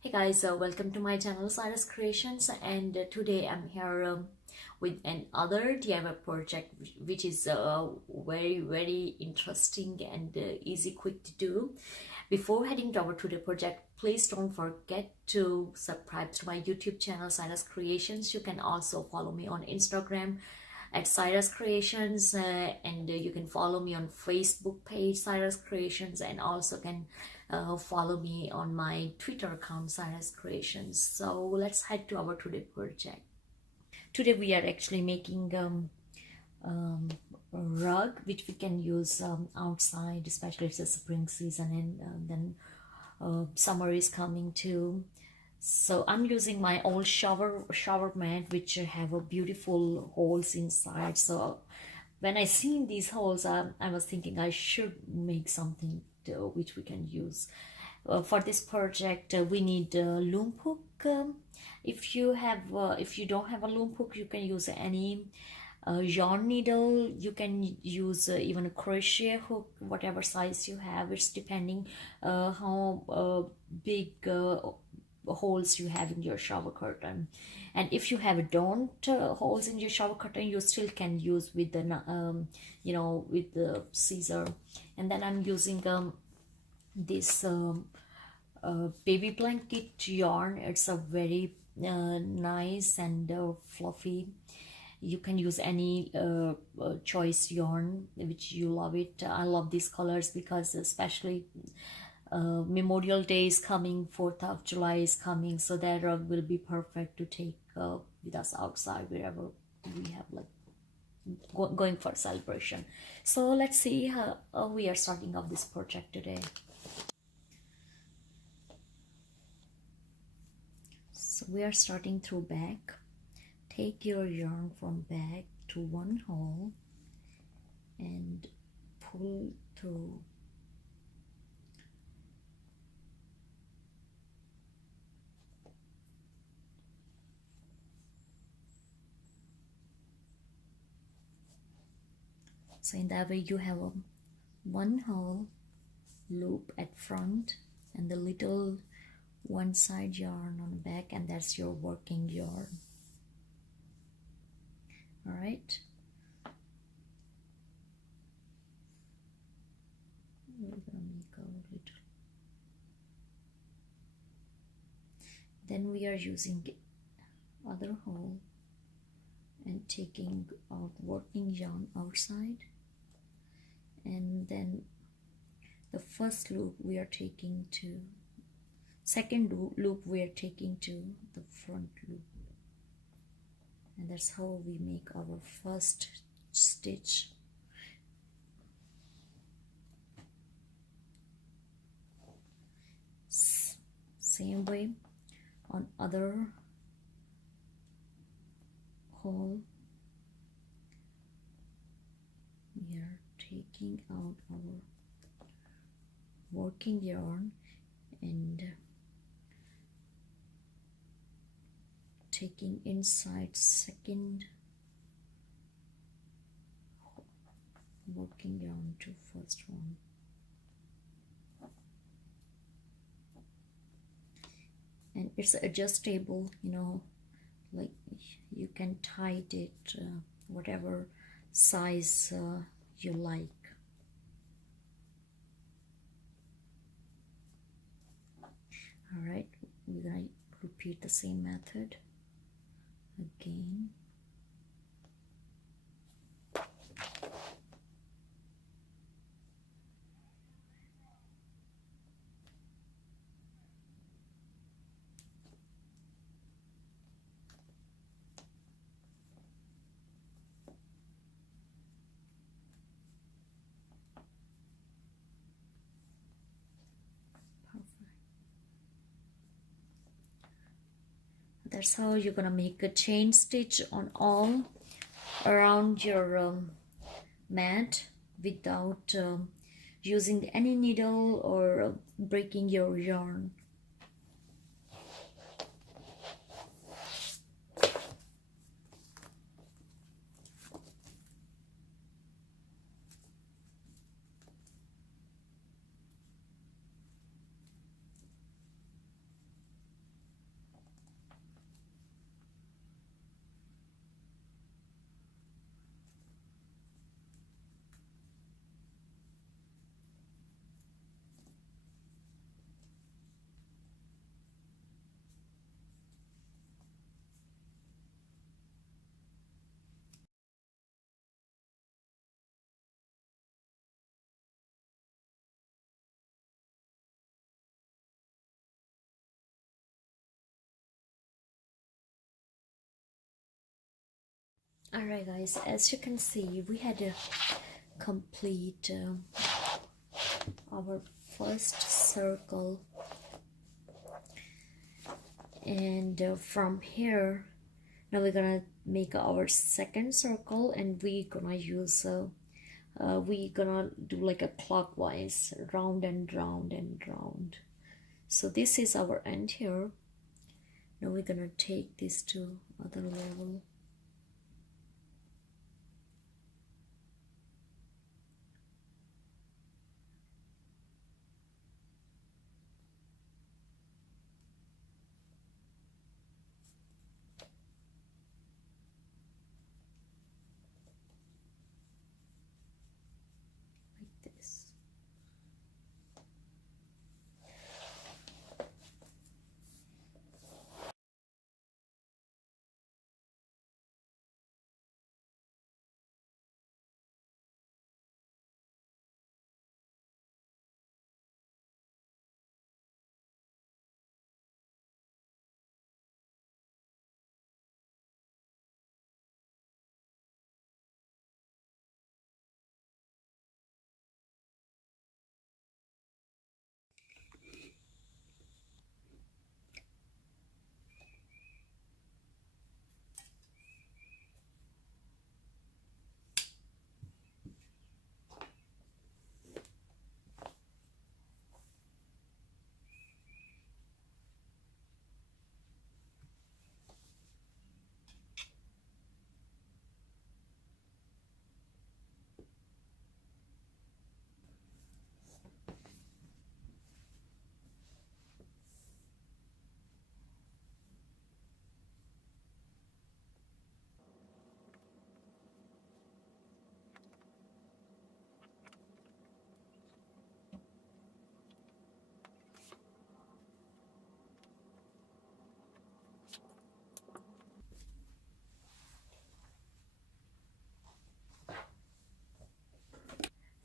Hey guys, welcome to my channel Cyrus Creations, and today I'm here with another DIY project which is very interesting and easy, quick to do. Before heading to our today project, please don't forget to subscribe to my YouTube channel Cyrus Creations. You can also follow me on Instagram at Cyrus Creations, and you can follow me on Facebook page Cyrus Creations, and also can follow me on my Twitter account Cyrus Creations. So let's head to our today project. Today we are actually making a rug which we can use outside, especially it's a spring season, and then summer is coming too. So I'm using my old shower mat, which have a beautiful holes inside. So when I seen these holes, I was thinking I should make something which we can use. For this project, we need a loom hook. If you don't have a loom hook, you can use any yarn needle. You can use even a crochet hook, whatever size you have. It's depending how big holes you have in your shower curtain. And if you have don't holes in your shower curtain, you still can use with the with the scissor. And then I'm using this baby blanket yarn. It's a very nice and fluffy. You can use any choice yarn which you love it. I love these colors because especially Memorial Day is coming, 4th of July is coming, so that rug will be perfect to take with us outside wherever we have like going for a celebration. So let's see how we are starting off this project today. So we are starting through back. Take your yarn from back to one hole and pull through. So in that way you have a one hole loop at front and the little one side yarn on the back, and that's your working yarn. All right. We're gonna make a little. Then we are using other hole and taking out working yarn outside, and then the first loop we are taking to second loop we are taking to the front loop, and that's how we make our first stitch. Same way on other hole we are taking out our working yarn and taking inside second working yarn to first one. And it's adjustable, like you can tight it whatever size you like. All right, we're gonna repeat the same method again. That's how you're gonna make a chain stitch on all around your mat without using any needle or breaking your yarn. Alright guys, as you can see, we had to complete our first circle, and from here now we're gonna make our second circle, and we're gonna use we're gonna do like a clockwise, round and round and round. So this is our end here. Now we're gonna take this to other level. Like this.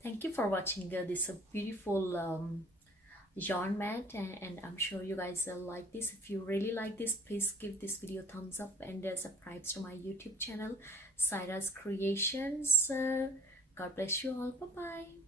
Thank you for watching this beautiful yarn mat, and I'm sure you guys like this. If you really like this, please give this video a thumbs up and subscribe to my YouTube channel, Saira's Creations. God bless you all. Bye bye.